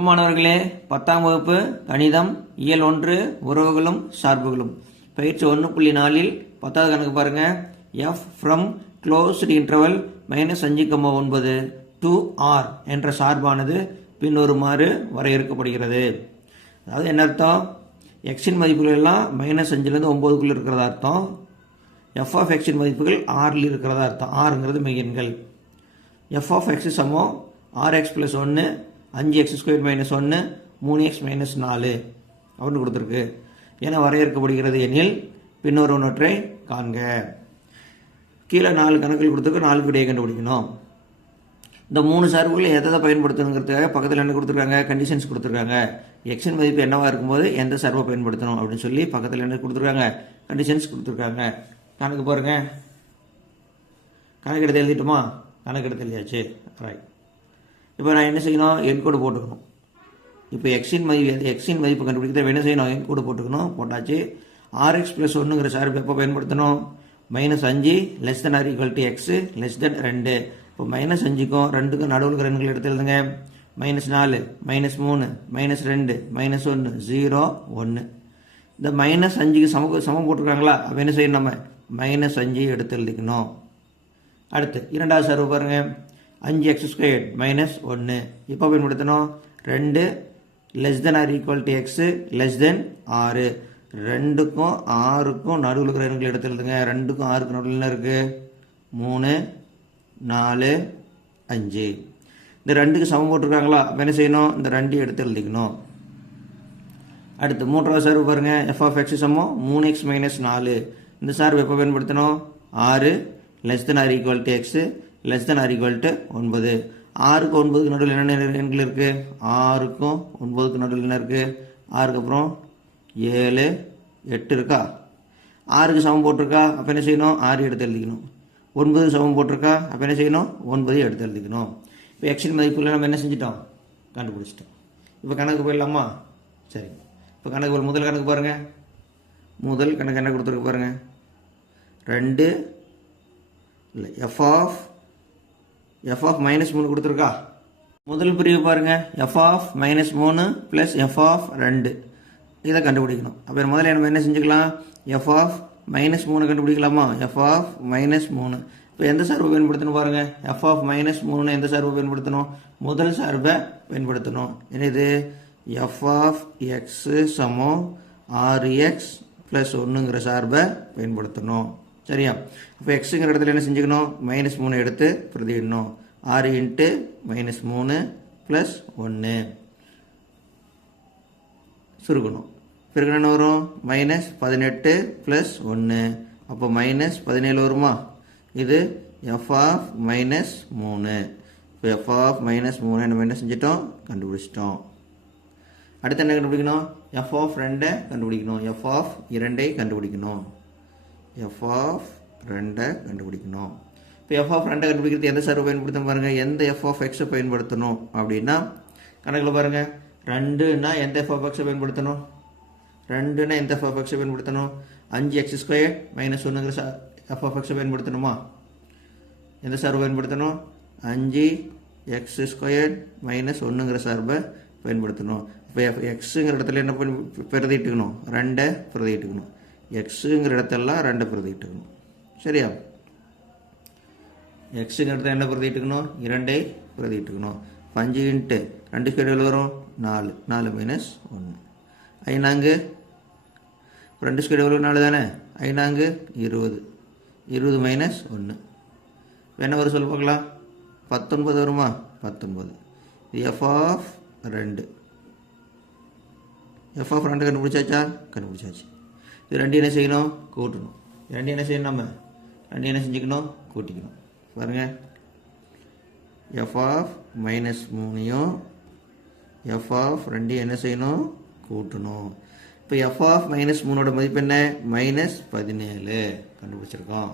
மாணவர்களே, 10ஆம் வகுப்பு கணிதம் இயல் 1 உறவுகளும் சார்புகளும் பயிற்சி 1.4 10வது கணக்கு பாருங்க. f from closed interval -5,9 to r என்ற சார்பானது பின்வருமாறு வரையறுக்கப்படுகிறது. அதாவது என்ன அர்த்தம்? எக்ஸின் மதிப்புகள் எல்லாம் -5லேருந்து 9க்குள்ள இருக்கிறதா அர்த்தம். f of x இன் மதிப்புகள் rல் இருக்கிறதா அர்த்தம். rங்கிறது மெய்யெண்கள். f of x சமம் rx + 1 5x² - 1 3x - 4 அப்படின்னு கொடுத்துருக்கு. என வரையறுக்கப்படுகிறது எனில் பின்வருவனவற்றை காண்க. கீழே 4 கணக்குகள் கொடுத்துருக்கு. 4 விடையை கண்டுபிடிக்கணும். இந்த 3 சார்புகளை எதை பயன்படுத்தணுங்கிறதுக்காக பக்கத்தில் என்ன கொடுத்துருக்காங்க? கண்டிஷன்ஸ் கொடுத்துருக்காங்க. எக்ஸின் மதிப்பு என்னவா இருக்கும்போது எந்த சார்பை பயன்படுத்தணும் அப்படின்னு சொல்லி பக்கத்தில் என்ன கொடுத்துருக்காங்க? கண்டிஷன்ஸ் கொடுத்துருக்காங்க. கணக்கு பாருங்க. கணக்கு எடுத்து எழுதிட்டுமா? கணக்கு எடுத்து எழுதியாச்சு. ரைட். இப்போ நான் என்ன செய்யணும்? எண் கோடு போட்டுக்கணும். இப்போ எக்ஸின் மதிப்பு கண்டுபிடிக்கிறத என்ன செய்யணும்? எண் கோடு போட்டுக்கணும். போட்டாச்சு. rx + 1ங்கிற சார்பு எப்போ பயன்படுத்தணும்? -5 < x <2. இப்போ -5க்கும் 2க்கும் நடுவில் இருக்கிற எண்கள் எடுத்து எழுதுங்க. -4 -3 -2 -1 0 1. இந்த -5க்கு சமம் போட்டிருக்காங்களா? அப்போ என்ன செய்யணும்? நம்ம -5 எடுத்து எழுதிக்கணும். அடுத்து இரண்டாவது சார்பு பாருங்க. 5x² - 1 இப்போ பயன்படுத்தணும். 2 < x <6. 2க்கும் 6க்கும் நடுவில் இருக்கிற எண்கள் எடுத்து எழுதுங்க. 2க்கும் 6க்கும் நடுவில் என்ன இருக்கு? 3 4 5. இந்த 2க்கு சமம் போட்டிருக்காங்களா? அப்போ என்ன செய்யணும்? இந்த 2 எடுத்து எழுதிக்கணும். அடுத்து மூன்றாவது சார்பு பாருங்க. f of x சமம் 3x - 4. இந்த சார்பு எப்போ பயன்படுத்தணும்? 6 < x <9. 6க்கும் 9க்கு நடுவில் என்ன எண்கள் இருக்கு? 6க்கும் 9க்கு நடுவில் என்ன இருக்கு? 6க்கு அப்புறம் 7 8 இருக்கா? 6க்கு சமம் போட்டிருக்கா? அப்போ என்ன செய்யணும்? 6 எடுத்து எழுதிக்கணும். 9க்கு சமம் போட்டிருக்கா? அப்போ என்ன செய்யணும்? 9 எடுத்து எழுதிக்கணும். இப்போ எக்ஸின் மதிப்புல நம்ம என்ன செஞ்சிட்டோம்? கண்டுபிடிச்சிட்டோம். இப்போ கணக்கு போயிடலாமா? சரி. இப்போ கணக்கு முதல் கணக்கு பாருங்க. முதல் கணக்கு என்ன கொடுத்துருக்கு பாருங்க. 2 இல்லை f of -3 கொடுத்துருக்கா? முதல் பிரிவு பாருங்க. f of -3 + f of 2 இதை கண்டுபிடிக்கணும். அப்போ முதல்ல நம்ம என்ன செஞ்சுக்கலாம்? f of -3 கண்டுபிடிக்கலாமா? f of -3 இப்போ எந்த சார்பை பயன்படுத்தணும் பாருங்க. f of -3 எந்த சார்பை பயன்படுத்தணும்? முதல் சார்பை பயன்படுத்தணும். என்னது? f of x சமம் rx + 1ங்கிற சார்பை பயன்படுத்தணும். சரியா? அப்போ எக்ஸுங்கிற இடத்துல என்ன செஞ்சுக்கணும்? -3 எடுத்து பிரதியிடணும். 6 × -3 + 1 சுருக்கணும். பிறகு என்ன வரும்? -18 + 1. அப்போ -17 வருமா? இது f of -3. இப்போ f of -3 நம்ம என்ன செஞ்சிட்டோம்? கண்டுபிடிச்சிட்டோம். அடுத்து என்ன கண்டுபிடிக்கணும்? f of 2 கண்டுபிடிக்கணும். f of 2 கண்டுபிடிக்கணும். f of 2 கண்டுபிடிக்கணும். இப்போ f of 2 கண்டுபிடிக்கிறது எந்த சார்பை பயன்படுத்தணும் பாருங்க. எந்த f of x பயன்படுத்தணும் அப்படின்னா கணக்கில் பாருங்க. 2னா எந்த f of x பயன்படுத்தணும்? 2னா எந்த f of x பயன்படுத்தணும்? 5x² - 1ங்கிற f of x பயன்படுத்தணுமா? எந்த சார்பை பயன்படுத்தணும்? 5x² - 1ங்கிற சார்பை பயன்படுத்தணும். இப்போ எக்ஸுங்கிற இடத்துல என்ன பிரதிட்டுக்கணும்? 2 பிரதிட்டுக்கணும். எக்ஸுங்கிற இடத்தெல்லாம் 2 பிரதிட்டுக்கணும். சரியா? எக்ஸுங்கிற இடத்துல என்ன பிரதிட்டுக்கணும்? 2 பிரதிட்டுக்கணும். 5 × 2² எவ்வளோ வரும்? 4 4 - 1. 5 2² எவ்வளோ? 4 தானே? 5 20 20 - 1 என்ன வரும் சொல்ல பார்க்கலாம்? 19 வருமா? 19. இது f of 2. f of 2 கண்டுபிடிச்சாச்சா? கண்டுபிடிச்சாச்சு. இது 2 என்ன செய்யணும்? கூட்டணும். 2 என்ன செய்யணும்? நம்ம 2 என்ன செஞ்சுக்கணும்? கூட்டிக்கணும். பாருங்க. f of -3யும் f of 2 என்ன செய்யணும்? கூட்டணும். இப்போ f of -3ஓட மதிப்பு என்ன? -17 கண்டுபிடிச்சிருக்கோம்.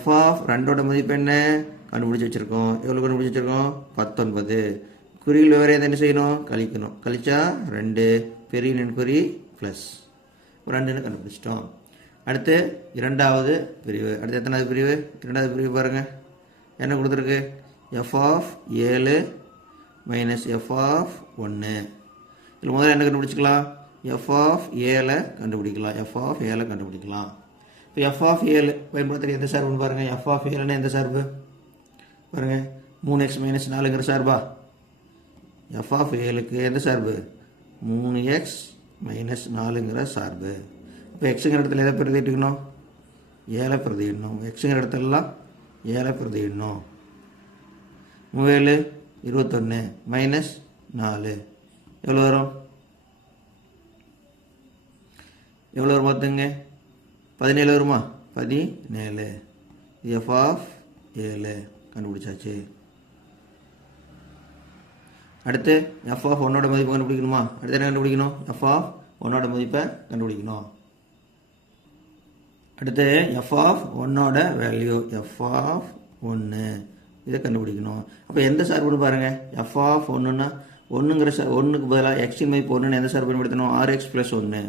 f of 2ஓட மதிப்பு என்ன? கண்டுபிடிச்சி வச்சுருக்கோம். எவ்வளோ கண்டுபிடிச்சி வச்சுருக்கோம்? 19. குறியில் வேறு என்ன செய்யணும்? கழிக்கணும். கழிச்சா 2 பெரிய நெண்குறி ப்ளஸ் 2ன்னு கண்டுபிடிச்சிட்டோம். அடுத்து இரண்டாவது பிரிவு. அடுத்து எத்தனாவது பிரிவு? இரண்டாவது பிரிவு பாருங்கள். என்ன கொடுத்துருக்கு? f of 7 minus f of 1. இதில் முதல்ல என்ன கண்டுபிடிச்சிக்கலாம்? எஃப் ஆஃப் ஏல கண்டுபிடிக்கலாம். எஃப் ஆஃப் ஏல கண்டுபிடிக்கலாம். இப்போ எஃப் ஆஃப் ஏழு பயன்படுத்துகிற எந்த சார்புன்னு பாருங்கள். எஃப் ஆஃப் ஏழுன்னா எந்த சார்பு பாருங்கள்? 3x மைனஸ் 4ங்கிற சார்பா? எஃப் ஆஃப் ஏழுக்கு எந்த சார்பு? 3x மைனஸ் 4ங்கிற சார்பு. இப்போ எக்ஸுங்கிற இடத்துல எதை பிரதிட்டுக்கணும்? ஏழை பிரதிடணும். எக்ஸுங்கிற இடத்துலலாம் ஏழை பிரதிடணும். 3 21 மைனஸ் 4 எவ்வளோ வரும்? எவ்வளோ வரும் பார்த்துங்க? 17 வருமா? 17. எஃப் ஆஃப் 7 கண்டுபிடிச்சாச்சு. அடுத்து எஃப் ஆஃப் 1ஓட மதிப்பு கண்டுபிடிக்கணுமா? அடுத்து என்ன கண்டுபிடிக்கணும்? எஃப் ஆஃப் 1ஓட மதிப்பை கண்டுபிடிக்கணும். அடுத்து எஃப் ஆஃப் 1ஓட வேல்யூ எஃப் ஆஃப் 1 இதை கண்டுபிடிக்கணும். அப்போ எந்த சார்புன்னு பாருங்கள். எஃப் ஆஃப் 1ன்னா 1ங்கிற ஒன்றுக்கு பதிலாக எக்ஸின் மதிப்பு 1ன்னு எந்த சார்பு பயன்படுத்தணும்? R x plus 1.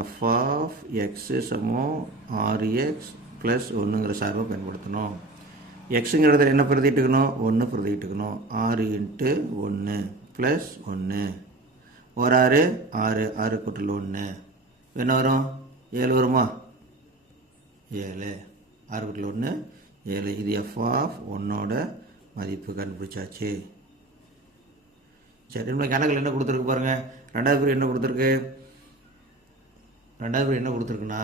F of x சமம் ஆர்எக்ஸ் ப்ளஸ் 1ங்கிற சார்பை பயன்படுத்தணும். எக்ஸுங்கிற இடத்துல என்ன பிரதிட்டுக்கணும்? 1 பிரதிட்டுக்கணும். 6 இன்ட்டு 1 ப்ளஸ் 1 ஒரு 6 6 6 கூட்டல் 1 என்ன வரும்? 7 வருமா? 7 6 கூட்டல் 1 7. இது எஃப் ஆஃப் 1ஓட மதிப்பு கண்டுபிடிச்சாச்சு. சரி, நம்ம கணக்கில் என்ன கொடுத்துருக்கு பாருங்கள். ரெண்டாவது பேர் என்ன கொடுத்துருக்கு? ரெண்டாவது பேர் என்ன கொடுத்துருக்குன்னா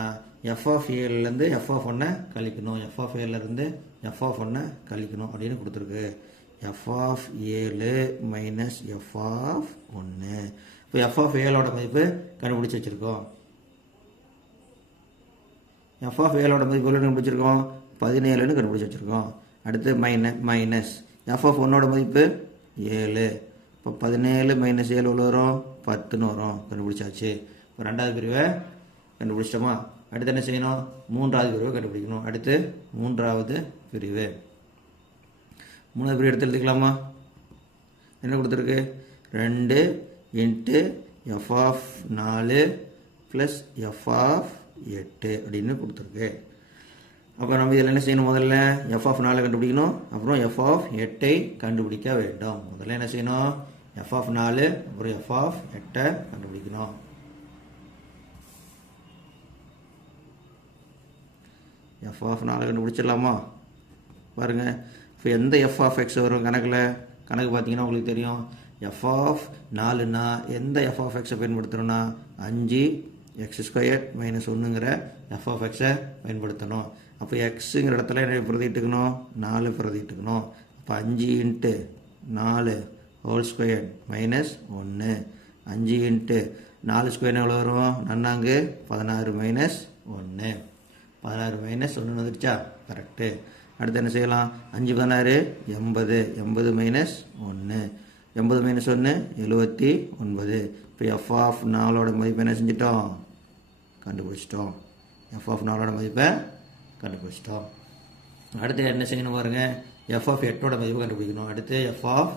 எஃப் ஆஃப் ஏலேருந்து எஃப் ஆஃப் 1 கழிக்கணும். எஃப் ஆஃப் ஏலேருந்து எஃப் ஆஃப் 1 கழிக்கணும் அப்படின்னு கொடுத்துருக்கு. F of 7 minus f of 1. இப்போ எஃப் ஆஃப் ஏலோட மதிப்பு கண்டுபிடிச்சி வச்சுருக்கோம். எஃப் ஆஃப் ஏலோட மதிப்பு எவ்வளோ கண்டுபிடிச்சிருக்கோம்? 17ன்னு கண்டுபிடிச்சி வச்சுருக்கோம். அடுத்து மைனஸ் எஃப் ஆஃப் 1ஓட மதிப்பு 7. இப்போ 17 மைனஸ் 7 எவ்வளோ வரும்? 10ன்னு வரும். கண்டுபிடிச்சாச்சு. இப்போ ரெண்டாவது பிரிவை கண்டுபிடிச்சிட்டோமா? அடுத்து என்ன செய்யணும்? மூன்றாவது பிரிவை கண்டுபிடிக்கணும். அடுத்து மூன்றாவது பிரிவு. மூணாவது பிரிவு எடுத்து எழுதிக்கலாமா? என்ன கொடுத்துருக்கு? 2 into f of 4 plus f of 8 அப்படின்னு கொடுத்துருக்கு. அப்போ நம்ம இதில் என்ன செய்யணும்? முதல்ல எஃப் ஆஃப் 4 கண்டுபிடிக்கணும். அப்புறம் எஃப் ஆஃப் 8ஐ கண்டுபிடிக்க வேண்டும். முதல்ல என்ன செய்யணும்? எஃப் ஆஃப் 4 அப்புறம் எஃப் ஆஃப் 8ஐ கண்டுபிடிக்கணும். எஃப் ஆஃப் 4 கண்டுபிடிச்சிடலாமா? பாருங்கள். இப்போ எந்த எஃப் ஆஃப் எக்ஸ் வரும் கணக்கில்? கணக்கு பார்த்தீங்கன்னா உங்களுக்கு தெரியும். எஃப் ஆஃப் 4ன்னா எந்த எஃப் ஆஃப் எக்ஸை பயன்படுத்தணும்னா 5 எக்ஸ் ஸ்கொயர் மைனஸ் 1ங்கிற எஃப் ஆஃப் எக்ஸை பயன்படுத்தணும். அப்போ எக்ஸுங்கிற இடத்துல என்ன பிரதிட்டுக்கணும்? 4 பிரதிட்டுக்கணும். அப்போ 5 into 4 whole square minus 1. 5 into 4 square எவ்வளோ வரும்? நன்னாங்கு 16 மைனஸ் 1. 16 மைனஸ் 1 வந்துடுச்சா? கரெக்டு. அடுத்து என்ன செய்யலாம்? 5 16 80. 80 மைனஸ் 1. 80 மைனஸ் 1 79. இப்போ எஃப் ஆஃப் 4ஓட மதிப்பை என்ன செஞ்சிட்டோம்? கண்டுபிடிச்சிட்டோம். எஃப் ஆஃப் 4ஓட மதிப்பை கண்டுபிடிச்சிட்டோம். அடுத்து என்ன செய்யணும் பாருங்கள். எஃப் ஆஃப் 8ஓட மதிப்பை கண்டுபிடிக்கணும். அடுத்து எஃப் ஆஃப்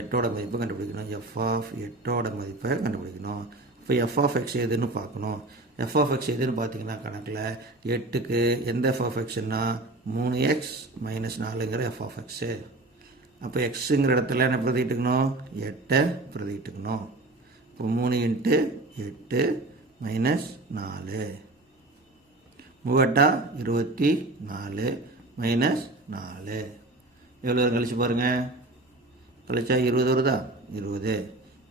8ஓட மதிப்பை கண்டுபிடிக்கணும். எஃப் ஆஃப் 8ஓட மதிப்பை கண்டுபிடிக்கணும். இப்போ எஃப் ஆஃப் எக்ஸ் எதுன்னு பார்க்கணும். எஃப் ஆஃப் எக்ஸ் எதுன்னு பார்த்தீங்கன்னா கணக்கில் 8க்கு எந்த எஃப் ஆஃப் எக்ஸ்னா 3x மைனஸ் 4ங்கிற எஃப் ஆஃப் எக்ஸு. அப்போ எக்ஸுங்கிற இடத்துல என்ன பிரதிட்டுக்கணும்? 8ஐ பிரதிட்டுக்கணும். இப்போ 3 இன்ட்டு 8 மைனஸ் 4 3 24 மைனஸ் 4 எவ்வளோ கழிச்சு பாருங்கள். கழிச்சா 20 வருதா? 20.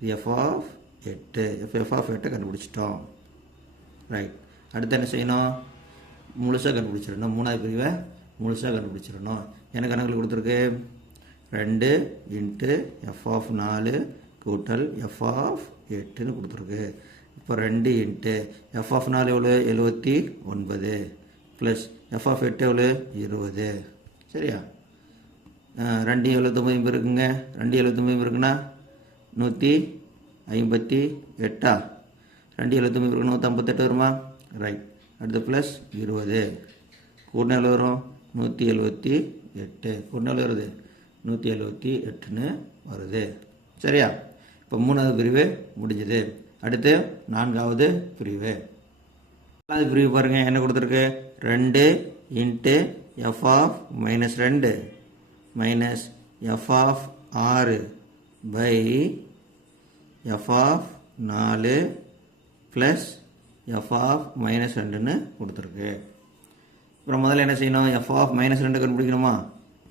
இது எஃப் ஆஃப் 8. எஃப் ஆஃப் 8 கண்டுபிடிச்சிட்டோம். ரைட். அடுத்து என்ன செய்யணும்? முழுசாக கண்டுபிடிச்சிடணும். மூணாவது பிரிவை முழுசாக கண்டுபிடிச்சிடணும். எனக்கு கணக்கில் கொடுத்துருக்கு 2 இன்ட்டு எஃப் ஆஃப் 4 கூட்டல் எஃப் ஆஃப் 8ன்னு கொடுத்துருக்கு. இப்போ 2 இன்ட்டு எஃப் ஆஃப் 4 எவ்வளோ? 79 ப்ளஸ் எஃப் ஆஃப் 8 எவ்வளோ? 20. சரியா? 2 79 இருக்குங்க. 2 79 இருக்குன்னா 158. 2 79 இருக்கு 158 வருமா? ரைட். அடுத்து ப்ளஸ் 20 கூட்டினா எவ்வளோ வரும்? 178. கூட்டினா எவ்வளோ வருது? 178ன்னு வருது. சரியா? இப்போ மூணாவது பிரிவு முடிஞ்சுது. அடுத்து நான்காவது பிரிவு. நாலாவது பிரிவு பாருங்கள். என்ன கொடுத்துருக்கு? 2 into f of minus 2 minus f of 6 by f of 4 plus f of minus 2ன்னு கொடுத்துருக்கு. அப்புறம் முதல்ல என்ன செய்யணும், எஃப் ஆஃப் மைனஸ் 2 கண்டுபிடிக்கணுமா,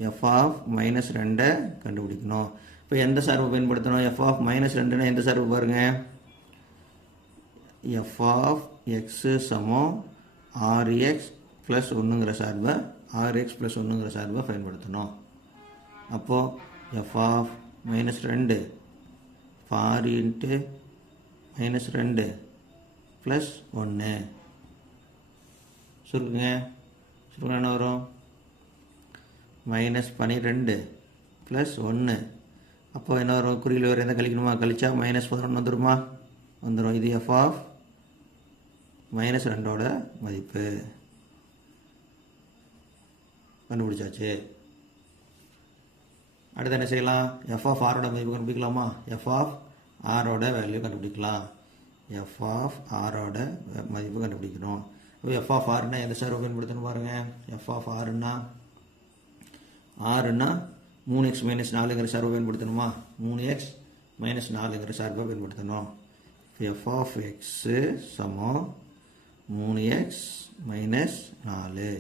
எஃப் ஆஃப் மைனஸ் 2 கண்டுபிடிக்கணும். இப்போ எந்த சார்பை பயன்படுத்தணும், எஃப் ஆஃப் மைனஸ் 2ன்னா எந்த சார்பு பாருங்கள், எஃப் ஆஃப் எக்ஸு சமம் ஆர்எக்ஸ் ப்ளஸ் 1ங்கிற சார்பை ஆர்எக்ஸ் ப்ளஸ் 1ங்கிற சார்பை பயன்படுத்தணும். அப்போது f of minus 2 r into minus 2 plus 1 சுருக்குங்க, சுருக்குங்க என்ன வரும், மைனஸ் 12 ப்ளஸ் 1. அப்போ என்ன வரும், குறியில் வேறு எந்த கழிக்கணுமா, கழிச்சா மைனஸ் 11 வந்துடுமா, வந்துடும். இது எஃப் ஆஃப் மைனஸ் 2ஓட மதிப்பு கண்டுபிடிச்சாச்சு. அடுத்து என்ன செய்யலாம், எஃப் ஆஃப் ஆரோட மதிப்பு கண்டுபிடிக்கலாமா, எஃப் ஆஃப் ஆரோட வேல்யூ கண்டுபிடிக்கலாம். எஃப் ஆஃப் ஆரோட மதிப்பு கண்டுபிடிக்கணும். இப்போ எஃப் ஆஃப் ஆறுனா எந்த சார்பை பயன்படுத்தணும் பாருங்கள், எஃப் ஆஃப் ஆறுன்னா 3x மைனஸ் 4ங்கிற சார்பை பயன்படுத்தணுமா, 3x மைனஸ் 4ங்கிற சார்பை பயன்படுத்தணும். எஃப் ஆஃப் எக்ஸு சமம் 3x மைனஸ் 4.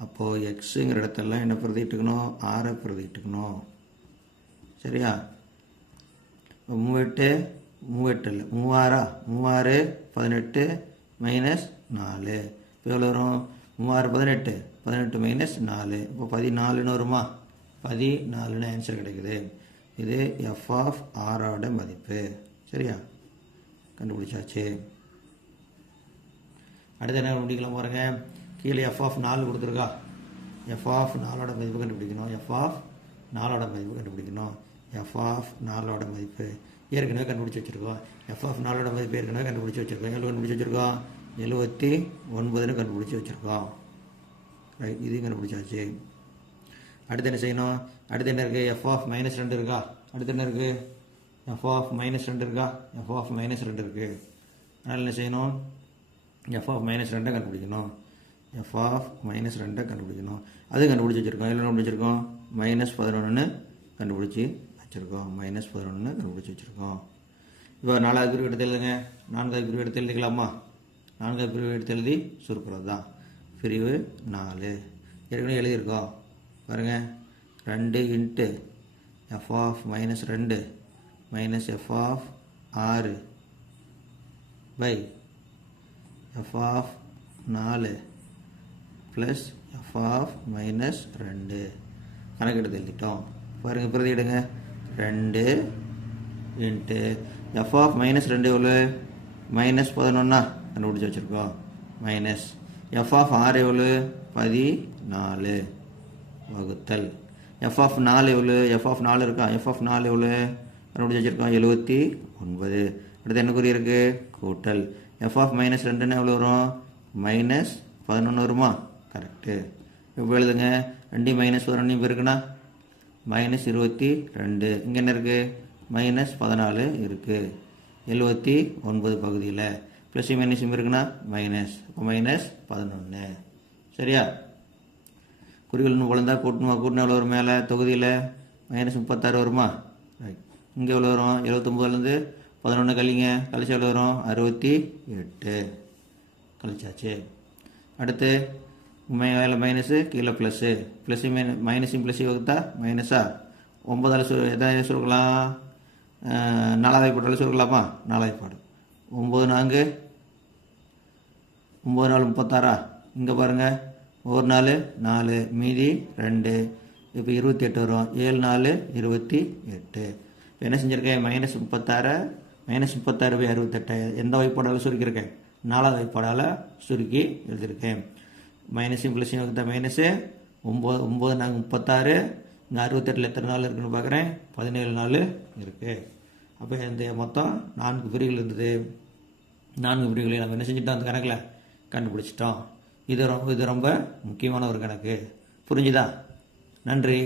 அப்போது எக்ஸுங்கிற இடத்தெல்லாம் என்ன பிரதிட்டுக்கணும், 6 பிரதிட்டுக்கணும். சரியா, 3 இல்லை 3 18 மைனஸ் 4. இப்போ எவ்வளோ வரும், 3 18 மைனஸ் 4, இப்போ 14ன்னு வருமா, 14ன்னு ஆன்சர் கிடைக்குது. இது எஃப் ஆஃப் ஆரோட மதிப்பு. சரியா, கண்டுபிடிச்சாச்சு. அடுத்து என்ன கண்டுபிடிக்கலாம் பாருங்க, கீழே எஃப் ஆஃப் 4 கொடுத்துருக்கா, எஃப் ஆஃப் 4ஓட மதிப்பு கண்டுபிடிக்கணும். எஃப் ஆஃப் 4ஓட மதிப்பு கண்டுபிடிக்கணும். எஃப் ஆஃப் 4ஓட மதிப்பு ஏற்கனவே கண்டுபிடிச்சி வச்சுருக்கோம். எஃப் ஆஃப் 4ஓட மதிப்பு ஏற்கனவே கண்டுபிடிச்சி வச்சுருக்கோம். எவ்வளோ கண்டுபிடிச்சி வச்சுருக்கோம், 79ன்னு கண்டுபிடிச்சி வச்சுருக்கோம். ரைட், இதையும் கண்டுபிடிச்சாச்சு. அடுத்து என்ன செய்யணும், அடுத்து என்ன இருக்குது, எஃப் ஆஃப் மைனஸ் 2 இருக்கா, அடுத்து என்ன இருக்குது, எஃப் ஆஃப் மைனஸ் 2 இருக்கா, எஃப் ஆஃப் மைனஸ் 2 இருக்குது. அதனால் என்ன செய்யணும், எஃப் ஆஃப் மைனஸ் 2 கண்டுபிடிக்கணும். எஃப் ஆஃப் மைனஸ் 2 கண்டுபிடிக்கணும். அது கண்டுபிடிச்சி வச்சுருக்கோம். எல்லாம் கண்டுபிடிச்சிருக்கோம், மைனஸ் 11ன்னு கண்டுபிடிச்சி வச்சுருக்கோம். மைனஸ் 11ன்னு கண்டுபிடிச்சி வச்சுருக்கோம். இப்போ 4வது பிரிவு எடுத்து எழுதுங்க. 4வது பிரிவு எடுத்து எழுதிக்கலாமா, 4வது பிரிவு எடுத்து எழுதி சுருக்கிறது தான் பிரிவு 4. ஏற்கனவே எழுதியிருக்கோம் பாருங்கள், 2 into f of minus 2 minus f of 6 by f of 4 plus f of minus 2 கணக்கெடுத்து எழுதிட்டோம். பாருங்கள், பிரதியிடுங்க, 2 இன்ட்டு எஃப் ஆஃப் மைனஸ் 2 எவ்வளோ, மைனஸ் 11 கண்டுபிடிச்சி வச்சுருக்கோம். மைனஸ் எஃப் ஆஃப் 6 எவ்வளோ, 14 வகுத்தல் எஃப் ஆஃப் 4 எவ்வளோ, எஃப் ஆஃப் 4 இருக்கா, எஃப் ஆஃப் 4 எவ்வளோ கண்டுபிடிச்சி வச்சுருக்கோம், 79. அடுத்து என்ன குறி இருக்குது, கூட்டல். எஃப் ஆஃப் மைனஸ் 2ன்னு எவ்வளோ வரும், மைனஸ் 11 வருமா, கரெக்டு. இப்போ எழுதுங்க, 2 மைனஸ் 11 இப்போ இருக்குன்னா மைனஸ் 22. இங்கே என்ன இருக்குது, மைனஸ் 14 இருக்குது. 79 பகுதியில் ப்ளஸ் மைனஸ் இருக்குன்னா மைனஸ், இப்போ மைனஸ் 11. சரியா, குறிகள் இன்னும் குழந்தா கூட்டணுமா, கூட்டினா எவ்வளோ வரும், மேலே தொகுதியில் மைனஸ் 36 வருமா. ரைட், இங்கே எவ்வளோ வரும், 79லேருந்து 11 கழிங்க, கழிச்சா எவ்வளோ வரும், 68 கழிச்சாச்சு. அடுத்து மேலே மைனஸு கீழே ப்ளஸ்ஸு, ப்ளஸ்ஸு மைனஸையும் ப்ளஸ்ஸையும் வகுத்தா மைனஸா. 9ஆல் எதாவது சுருக்கலாம், 4வது பாடால் சுருக்கலாமா, 4வது பாடு. 9 4 9 4 36. இங்கே பாருங்கள், 1 4 4 மீதி 2, இப்போ 28 வரும். 7 4 28. என்ன செஞ்சுருக்கேன், மைனஸ் 36 பை 68 எந்த வாய்ப்பாடால் சுருக்கியிருக்கேன், 4வது வாய்ப்பாடால் சுருக்கி எழுதியிருக்கேன். மைனஸையும் ப்ளஸையும் வகுத்தா மைனஸு. 9 4 36. இங்கே 68 எத்தனை நாள் இருக்குதுன்னு பார்க்குறேன், 17 நாள் இருக்குது. அப்போ இந்த மொத்தம் 4 பிரிவுகள் இருந்தது. 4 பிரிவுகளையும் நம்ம என்ன செஞ்சுட்டோம், அந்த கணக்கில் கண்டுபிடிச்சிட்டோம். இது ரொம்ப முக்கியமான ஒரு கணக்கு. புரிஞ்சுதா? நன்றி.